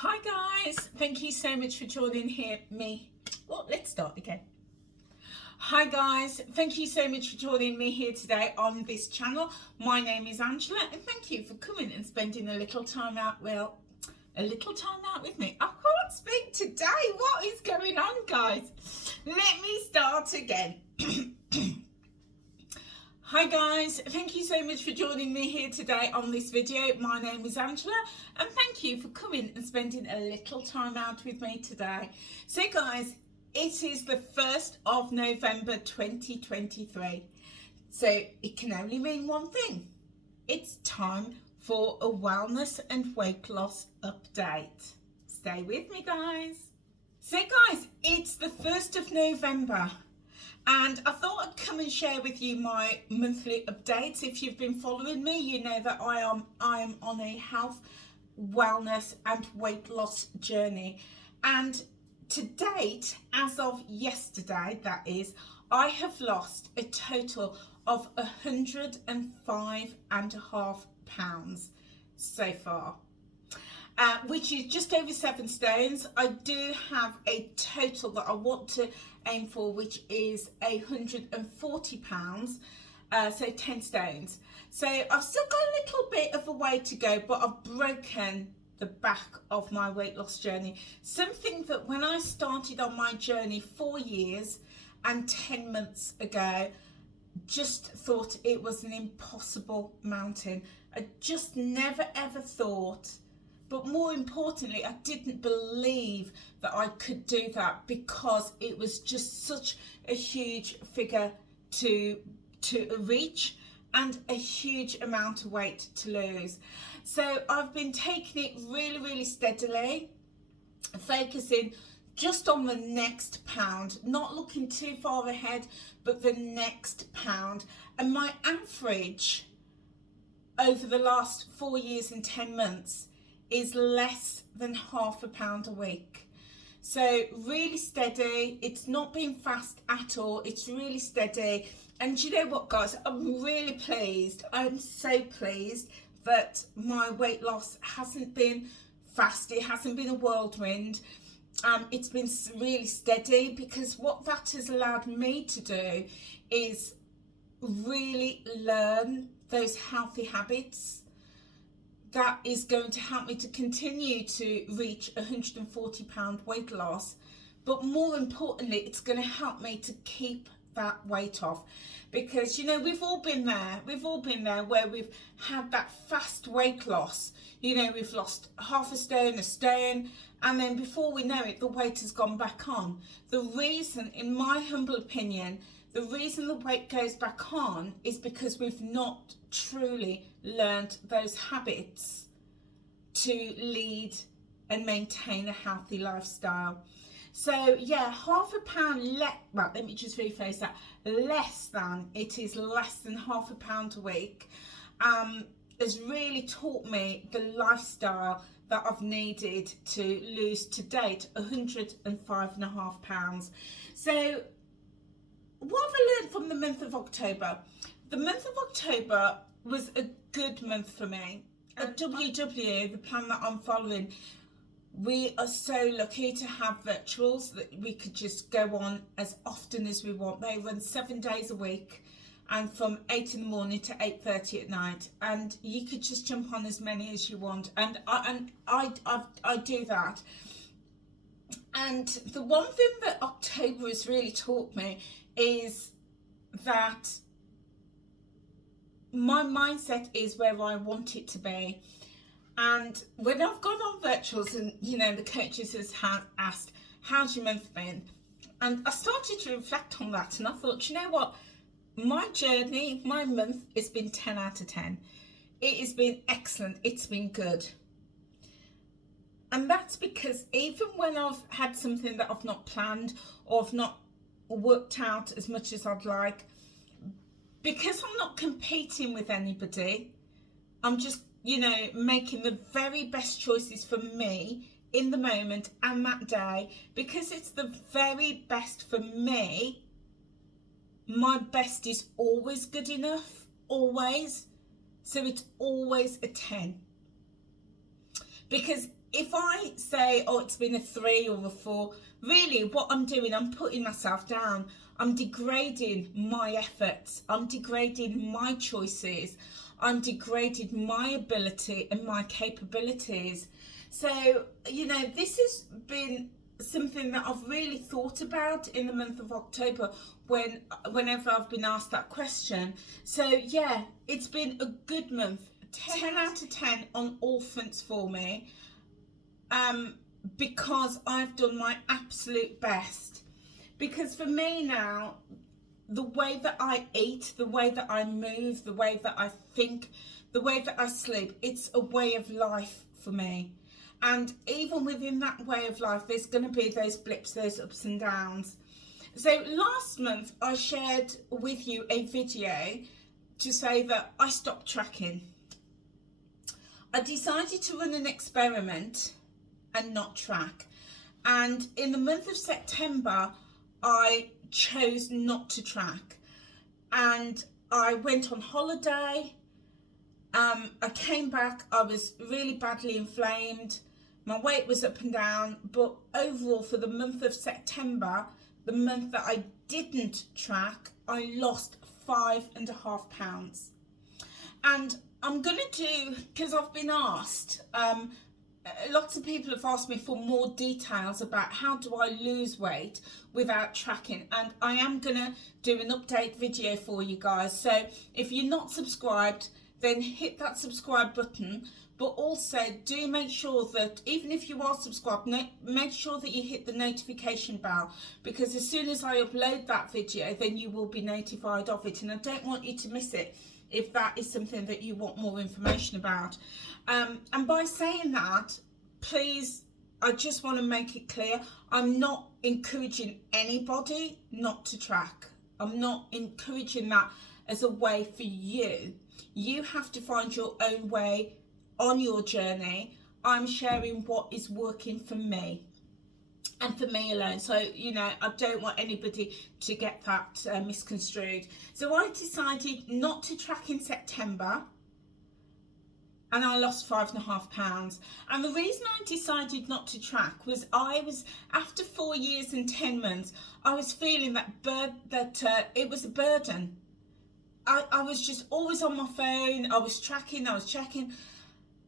Hi guys, thank you so much for joining me. Well, let's start again. Hi guys, thank you so much for joining me here today on this channel. My name is Angela and thank you for coming and spending a little time out with me. I can't speak today. What is going on, guys? Let me start again. Hi guys, thank you so much for joining me here today on this video. My name is Angela and thank you for coming and spending a little time out with me today. So guys, it is the 1st of November 2023. So it can only mean one thing. It's time for a wellness and weight loss update. Stay with me guys. So guys, it's the 1st of November. And I thought I'd come and share with you my monthly updates. If you've been following me, you know that I am on a health, wellness and weight loss journey. And to date, as of yesterday, that is, I have lost a total of 105.5 pounds so far. Which is just over 7 stones. I do have a total that I want to aim for, which is 140 pounds, so 10 stones. So I've still got a little bit of a way to go, but I've broken the back of my weight loss journey. Something that when I started on my journey 4 years and 10 months ago, just thought it was an impossible mountain. I just never ever thought, but more importantly, I didn't believe that I could do that, because it was just such a huge figure to reach and a huge amount of weight to lose. So I've been taking it really steadily, focusing just on the next pound, not looking too far ahead, but the next pound. And my average over the last 4 years and 10 months is less than £0.5 pound a week. So really steady. It's not been fast at all. It's really steady. And you know what guys, I'm really pleased. I'm so pleased that my weight loss hasn't been fast. It hasn't been a whirlwind. It's been really steady, because what that has allowed me to do is really learn those healthy habits that is going to help me to continue to reach 140 pound weight loss. But more importantly, it's going to help me to keep that weight off, because you know, we've all been there where we've had that fast weight loss. You know, we've lost half a stone, and then before we know it, the weight has gone back on. The reason, in my humble opinion, the reason the weight goes back on is because we've not truly learned those habits to lead and maintain a healthy lifestyle. So yeah, £0.5 pound well, let me just rephrase that, it is less than £0.5 pound a week, has really taught me the lifestyle that I've needed to lose to date 105.5 pounds. So what have I learned from the month of October? The month of October was a good month for me. At WW, the plan that I'm following, we are so lucky to have virtuals that we could just go on as often as we want. They run 7 days a week, and from 8 in the morning to 8:30 at night, and you could just jump on as many as you want, and I do that. And the one thing that October has really taught me is that my mindset is where I want it to be. And when I've gone on virtuals and, you know, the coaches have asked, how's your month been? And I started to reflect on that, and I thought, you know what? My journey, my month has been 10 out of 10. It has been excellent. It's been good. And that's because even when I've had something that I've not planned or I've not worked out as much as I'd like, because I'm not competing with anybody, I'm just, you know, making the very best choices for me in the moment and that day, because it's the very best for me. My best is always good enough, always. So it's always a 10. Because if I say, oh, it's been a 3 or a 4, really what I'm doing, I'm putting myself down. I'm degrading my efforts. I'm degrading my choices. I'm degrading my ability and my capabilities. So, you know, this has been something that I've really thought about in the month of October whenever I've been asked that question. So yeah, it's been a good month. 10 out of 10 on all fronts for me, because I've done my absolute best. Because for me now, the way that I eat, the way that I move, the way that I think, the way that I sleep, it's a way of life for me. And even within that way of life, there's going to be those blips, those ups and downs. So last month, I shared with you a video to say that I stopped tracking. I decided to run an experiment and not track. And in the month of September, I chose not to track. And I went on holiday. I came back, I was really badly inflamed. My weight was up and down, but overall for the month of September, the month that I didn't track, I lost 5.5 pounds. And I'm going to do, because I've been asked, lots of people have asked me for more details about how do I lose weight without tracking, and I am going to do an update video for you guys. So if you're not subscribed, then hit that subscribe button, but also do make sure that even if you are subscribed, make sure that you hit the notification bell, because as soon as I upload that video, then you will be notified of it, and I don't want you to miss it if that is something that you want more information about. And by saying that, please, I just want to make it clear, I'm not encouraging anybody not to track. I'm not encouraging that as a way for you. You have to find your own way on your journey. I'm sharing what is working for me and for me alone. So, you know, I don't want anybody to get that misconstrued. So I decided not to track in September, and I lost 5.5 pounds. And the reason I decided not to track was after 4 years and 10 months, I was feeling that it was a burden. I was just always on my phone. I was tracking, I was checking,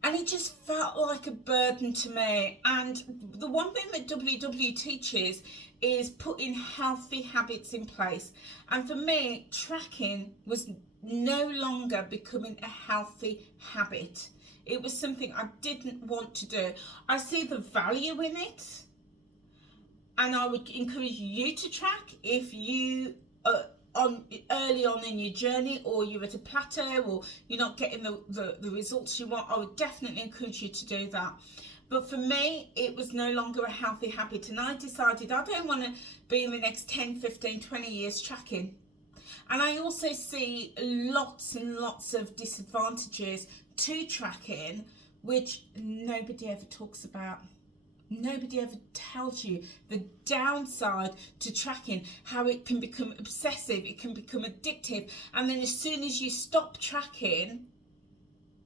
and it just felt like a burden to me. And the one thing that WW teaches is putting healthy habits in place. And for me, tracking was no longer becoming a healthy habit. It was something I didn't want to do. I see the value in it, and I would encourage you to track if you are early on in your journey, or you're at a plateau, or you're not getting the results you want. I would definitely encourage you to do that. But for me, it was no longer a healthy habit, and I decided I don't want to be in the next 10, 15, 20 years tracking. And I also see lots and lots of disadvantages to tracking, which nobody ever talks about. Nobody ever tells you the downside to tracking, how it can become obsessive, it can become addictive, and then as soon as you stop tracking,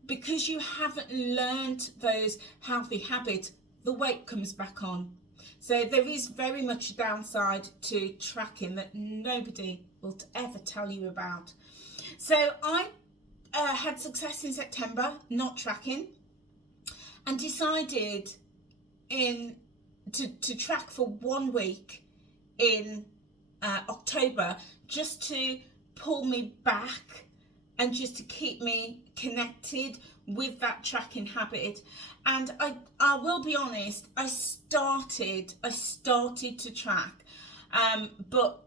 because you haven't learned those healthy habits, the weight comes back on. So there is very much a downside to tracking that nobody will ever tell you about. So I had success in September, not tracking, and decided to track for 1 week in October, just to pull me back and just to keep me connected with that tracking habit. And I will be honest, I started to track, but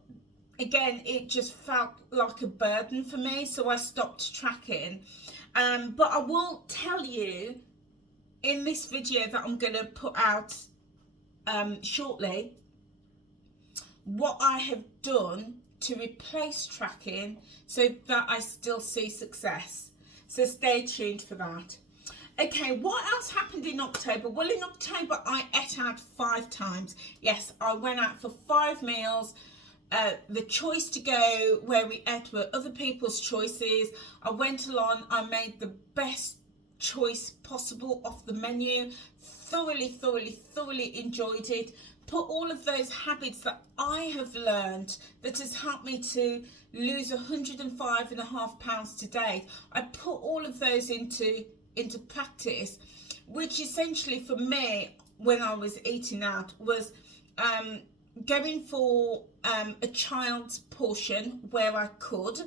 again, it just felt like a burden for me, so I stopped tracking. But I will tell you in this video that I'm going to put out shortly what I have done to replace tracking so that I still see success. So stay tuned for that. Okay, what else happened in October? Well, in October, I ate out 5 times. Yes, I went out for 5 meals. The choice to go where we ate were other people's choices. I went along, I made the best choice possible off the menu. thoroughly enjoyed it. Put all of those habits that I have learned that has helped me to lose 105.5 pounds today. I put all of those into practice, which essentially for me, when I was eating out, was going for a child's portion where I could,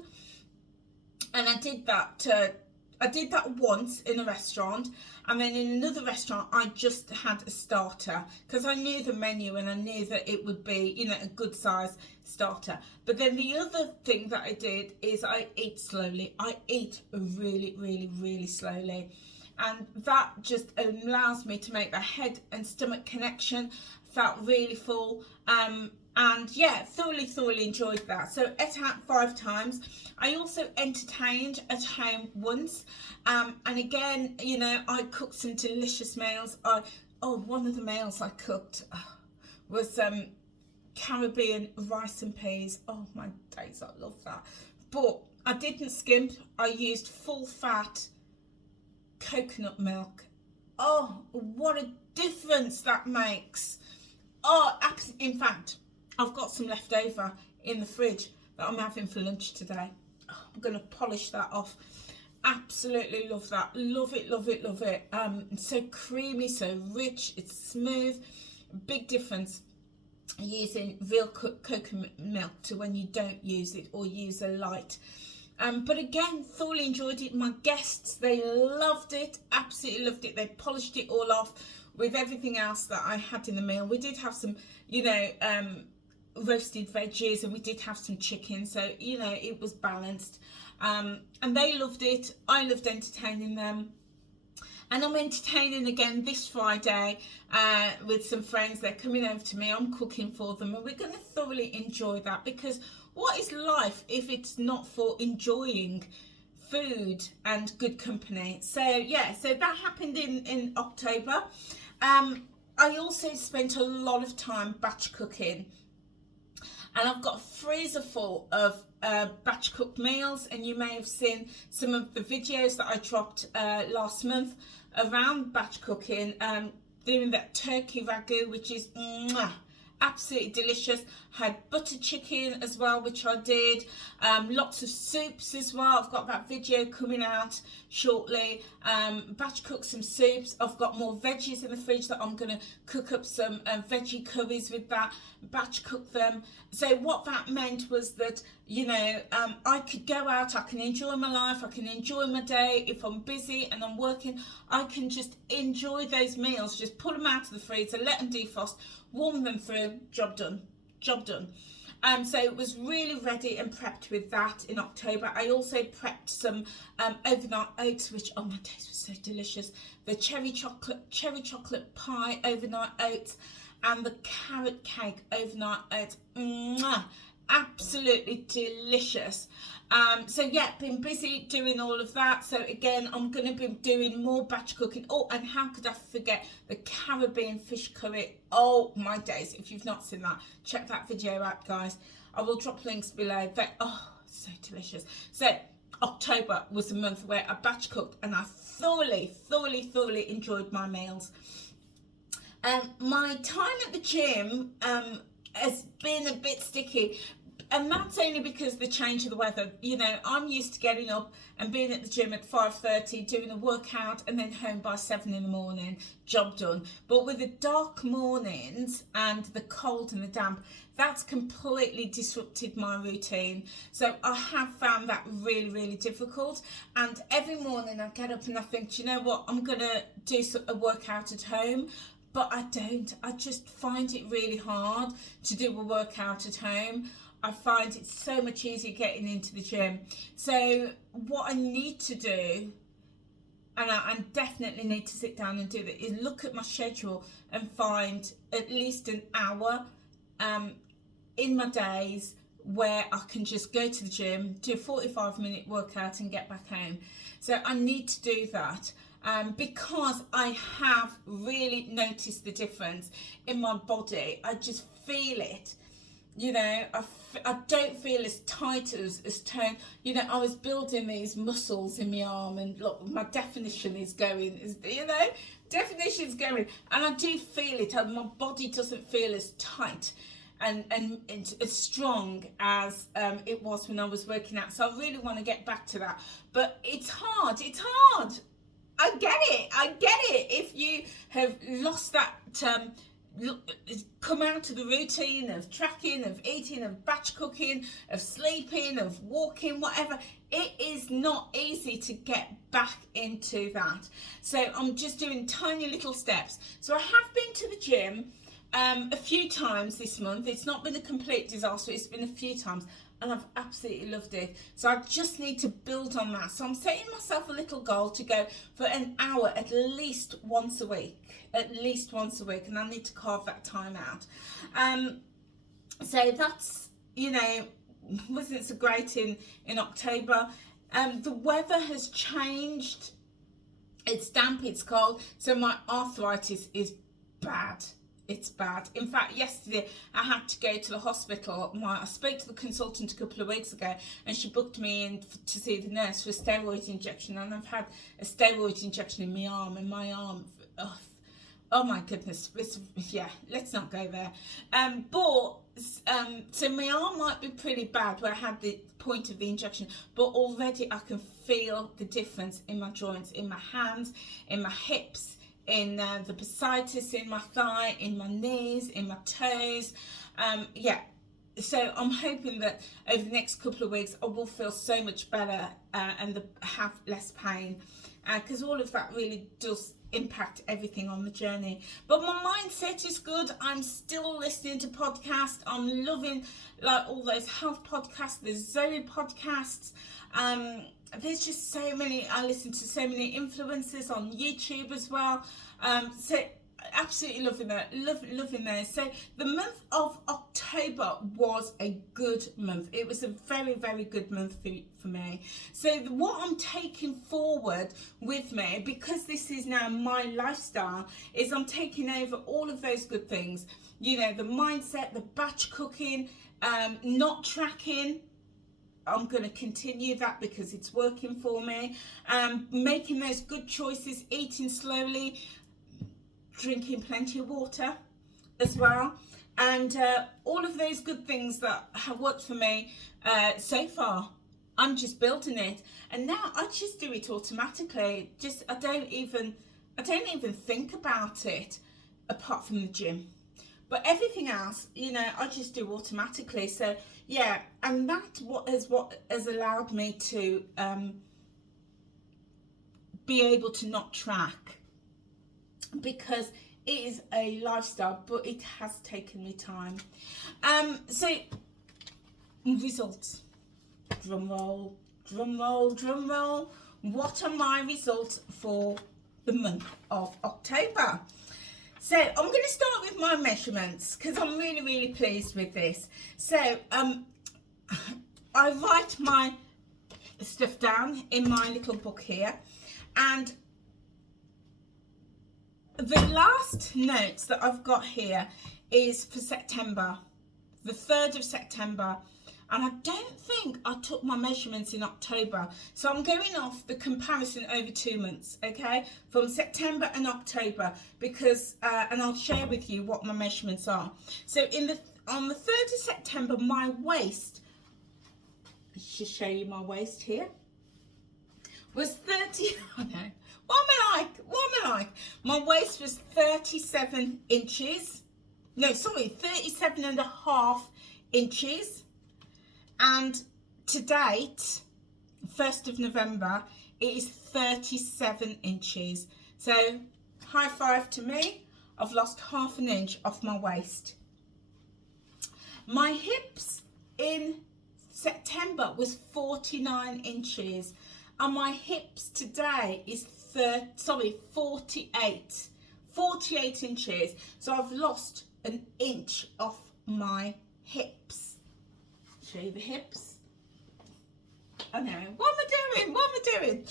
and I did that once in a restaurant, and then in another restaurant I just had a starter because I knew the menu and I knew that it would be, you know, a good size starter. But then the other thing that I did is I eat slowly. I eat really slowly, and that just allows me to make the head and stomach connection. Felt really full, and yeah, thoroughly enjoyed that. So ate out 5 times. I also entertained at home once, and again, you know, I cooked some delicious meals. One of the meals I cooked was Caribbean rice and peas. Oh my days, I love that. But I didn't skimp. I used full fat coconut milk. Oh, what a difference that makes. Oh, in fact, I've got some left over in the fridge that I'm having for lunch today. Oh, I'm going to polish that off. Absolutely love that. Love it. It's so creamy, so rich, it's smooth. Big difference using real coconut milk to when you don't use it or use a light. But again, thoroughly enjoyed it. My guests, they loved it, absolutely loved it. They polished it all off with everything else that I had in the meal. We did have some, you know, roasted veggies, and we did have some chicken, so, you know, it was balanced. And they loved it. I loved entertaining them. And I'm entertaining again this Friday with some friends. They're coming over to me. I'm cooking for them, and we're going to thoroughly enjoy that, because what is life if it's not for enjoying food and good company? So yeah, so that happened in October. I also spent a lot of time batch cooking, and I've got a freezer full of batch cooked meals, and you may have seen some of the videos that I dropped last month around batch cooking, doing that turkey ragu, which is absolutely delicious. Had butter chicken as well, which I did. Lots of soups as well. I've got that video coming out shortly. Batch cook some soups. I've got more veggies in the fridge that I'm going to cook up some veggie curries with that. Batch cook them. So what that meant was that, you know, I could go out, I can enjoy my life, I can enjoy my day. If I'm busy and I'm working, I can just enjoy those meals, just pull them out of the freezer, let them defrost, warm them through, job done. So it was really ready and prepped with that in October. I also prepped some overnight oats, which, oh my days, was so delicious. The cherry chocolate pie overnight oats, and the carrot cake overnight oats. Absolutely delicious. So yeah, been busy doing all of that. So again, I'm going to be doing more batch cooking. Oh, and how could I forget the Caribbean fish curry? Oh my days, if you've not seen that, check that video out, guys. I will drop links below. But oh, so delicious. So October was the month where I batch cooked, and I thoroughly enjoyed my meals. My time at the gym has been a bit sticky, and that's only because the change of the weather. You know, I'm used to getting up and being at the gym at 5:30, doing a workout, and then home by 7 in the morning, job done. But with the dark mornings and the cold and the damp, that's completely disrupted my routine. So I have found that really difficult. And every morning I get up and I think, do you know what, I'm gonna do a workout at home. But I don't. I just find it really hard to do a workout at home. I find it so much easier getting into the gym. So what I need to do, and I definitely need to sit down and do that, is look at my schedule and find at least an hour in my days where I can just go to the gym, do a 45-minute workout and get back home. So I need to do that. Because I have really noticed the difference in my body. I just feel it, you know. I don't feel as tight as toned. You know, I was building these muscles in my arm, and look, my definition is going, you know, definition's going, and I do feel it. My body doesn't feel as tight and as strong as it was when I was working out. So I really want to get back to that, but it's hard. I get it. If you have lost that, come out of the routine of tracking, of eating, of batch cooking, of sleeping, of walking, whatever, it is not easy to get back into that. So I'm just doing tiny little steps. So I have been to the gym a few times this month. It's not been a complete disaster, it's been a few times, and I've absolutely loved it. So I just need to build on that. So I'm setting myself a little goal to go for an hour at least once a week, and I need to carve that time out. So that's, you know, wasn't so great in October. The weather has changed. It's damp, it's cold, so my arthritis is bad. It's bad. In fact, yesterday I had to go to the hospital. I spoke to the consultant a couple of weeks ago, and she booked me in to see the nurse for a steroid injection, and I've had a steroid injection in my arm, oh my goodness, yeah, let's not go there. So my arm might be pretty bad where I had the point of the injection, but already I can feel the difference in my joints, in my hands, in my hips, in the bursitis in my thigh, in my knees, in my toes. Yeah, so I'm hoping that over the next couple of weeks I will feel so much better and have less pain, because all of that really does impact everything on the journey. But my mindset is good. I'm still listening to podcasts. I'm loving like all those health podcasts, the Zoe podcasts. There's just so many. I listen to so many influencers on YouTube as well. So absolutely loving that, loving those. So the month of October was a good month. It was a very, very good month for me. So what I'm taking forward with me, because this is now my lifestyle, is I'm taking over all of those good things. You know, the mindset, the batch cooking, not tracking. I'm going to continue that because it's working for me. Making those good choices, eating slowly, drinking plenty of water as well, and all of those good things that have worked for me so far. I'm just building it, and now I just do it automatically. I don't even think about it apart from the gym. But everything else, you know, I just do automatically. So yeah, and that's what has allowed me to be able to not track, because it is a lifestyle, but it has taken me time. So results. Drum roll, drum roll, drum roll. What are my results for the month of October? So I'm going to start with my measurements because I'm really, really pleased with this. So I write my stuff down in my little book here, and the last notes that I've got here is for September, the 3rd of September, and I don't think I took my measurements in October, so I'm going off the comparison over 2 months, okay, from September and October, because and I'll share with you what my measurements are. So on the 3rd of September, my waist, I should show you my waist here, was 30. I know. What am I like? My waist was 37 inches. No, sorry, 37 and a half inches. And to date, 1st of November, it is 37 inches. So, high five to me. I've lost half an inch off my waist. My hips in September was 49 inches. And my hips today is 48 inches. So I've lost an inch off my hips. Show you the hips. I know, what am I doing?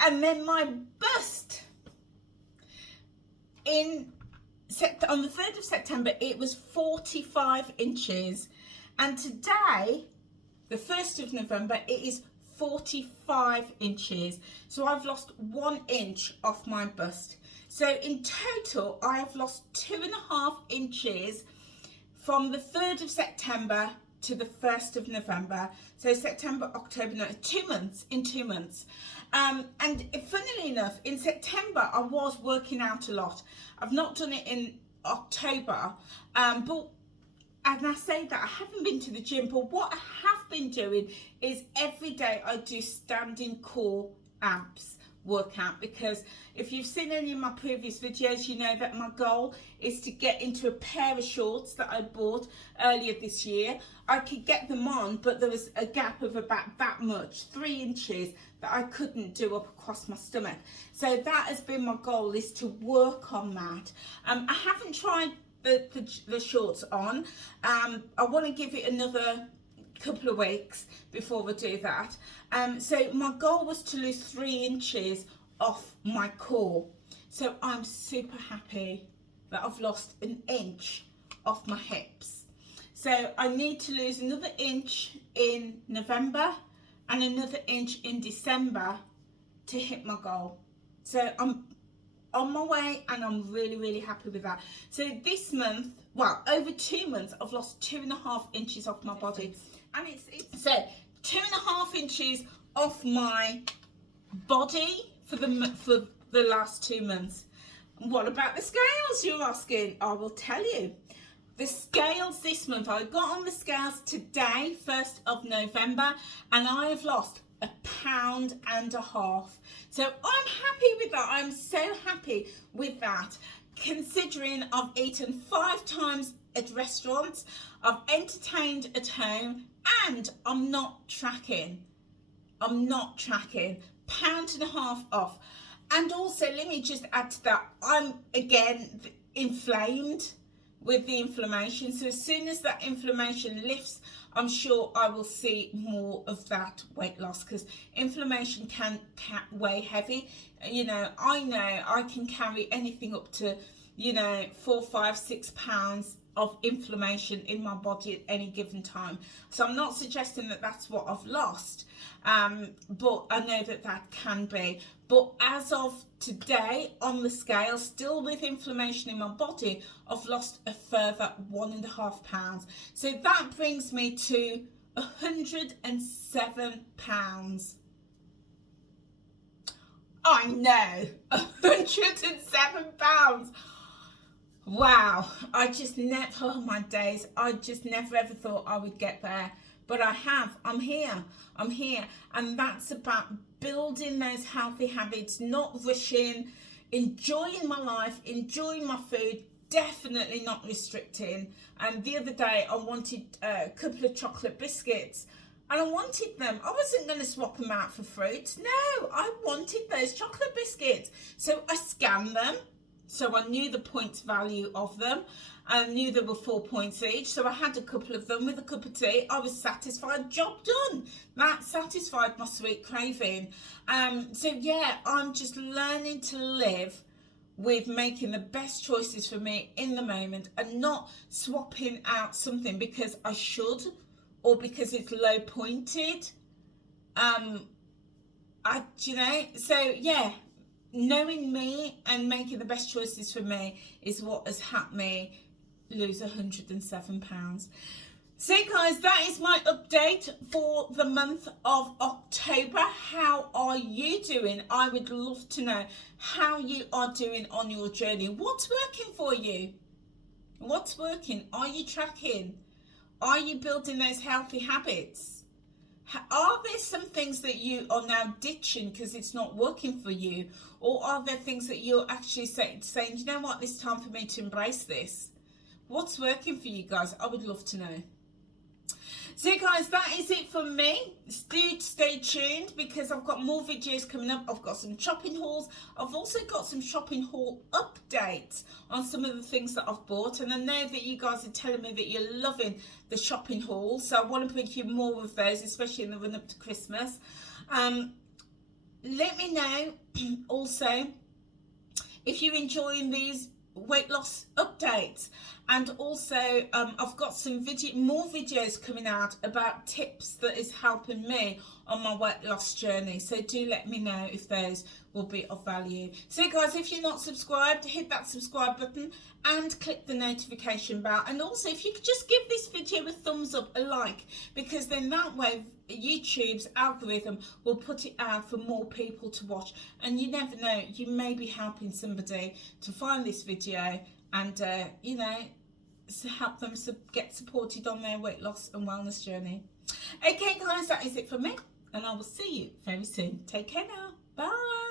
And then my bust on the 3rd of September, it was 45 inches. And today, the 1st of November, it is 45 inches. So I've lost 1 inch off my bust. So in total, I have lost 2.5 inches from the 3rd of September to the 1st of November. So September, October, no, 2 months, in 2 months. And funnily enough, in September, I was working out a lot. I've not done it in October, but, and I say that I haven't been to the gym, but what I have been doing is every day I do standing core abs workout, because if you've seen any of my previous videos, you know that my goal is to get into a pair of shorts that I bought earlier this year. I could get them on, but there was a gap of about that much, 3 inches, that I couldn't do up across my stomach. So that has been my goal, is to work on that. I haven't tried the shorts on. I want to give it another couple of weeks before I do that. So my goal was to lose 3 inches off my core. So I'm super happy that I've lost 1 inch off my hips. So I need to lose another inch in November and another inch in December to hit my goal. So I'm on my way, and I'm really, really happy with that. So this month, well, over 2 months, I've lost 2.5 inches off my body. And it's so 2.5 inches off my body for the last 2 months. What about the scales, you're asking? I will tell you. The scales this month, I got on the scales today, 1st of November, and I have lost 1.5 pounds. So I'm happy with that. I'm so happy with that, considering I've eaten 5 times at restaurants, I've entertained at home, and I'm not tracking. £1.5 pounds off. And also, let me just add to that, I'm again inflamed with the inflammation. So as soon as that inflammation lifts, I'm sure I will see more of that weight loss, because inflammation can weigh heavy. You know I can carry anything up to, 4, 5, 6 pounds of inflammation in my body at any given time. So I'm not suggesting that that's what I've lost, but I know that can be. But as of today, on the scale, still with inflammation in my body, I've lost a further 1.5 pounds. So that brings me to 107 pounds. I know, 107 pounds. Wow, I just never, oh my days, I just never ever thought I would get there. But I have, I'm here. And that's about building those healthy habits, not rushing, enjoying my life, enjoying my food, definitely not restricting. And the other day I wanted a couple of chocolate biscuits, and I wanted them. I wasn't going to swap them out for fruits. No, I wanted those chocolate biscuits. So I scanned them. So I knew the points value of them. I knew there were 4 points each. So I had a couple of them with a cup of tea. I was satisfied. Job done. That satisfied my sweet craving. So yeah, I'm just learning to live with making the best choices for me in the moment, and not swapping out something because I should, or because it's low pointed. So yeah. Knowing me and making the best choices for me is what has helped me lose 107 pounds. So guys, that is my update for the month of October. How are you doing? I would love to know how you are doing on your journey. What's working for you? What's working? Are you tracking? Are you building those healthy habits? Are there some things that you are now ditching because it's not working for you? Or are there things that you're actually saying, you know what, it's time for me to embrace this? What's working for you guys? I would love to know. So guys, that is it for me. Do stay tuned, because I've got more videos coming up. I've got some shopping hauls. I've also got some shopping haul updates on some of the things that I've bought. And I know that you guys are telling me that you're loving the shopping haul. So I want to bring you more of those, especially in the run up to Christmas. Let me know also if you're enjoying these weight loss updates. And also I've got some more videos coming out about tips that is helping me on my weight loss journey, so do let me know if those will be of value. So guys, if you're not subscribed, hit that subscribe button and click the notification bell. And also, if you could just give this video a thumbs up, a like, because then that way YouTube's algorithm will put it out for more people to watch, and you never know, you may be helping somebody to find this video and you know, to help them get supported on their weight loss and wellness journey. Okay guys, that is it for me, and I will see you very soon. Take care now. Bye.